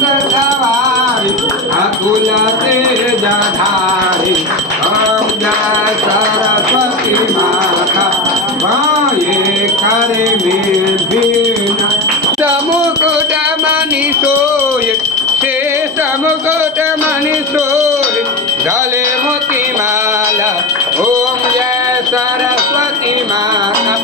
स्वशोभांधारी अतुला तेजधारी ओम जय सरस्वती माता वाये करे में भीना समुकुट मणि सोय से समुकुट मणि सोय गले मोती माला ओम जय सरस्वती माता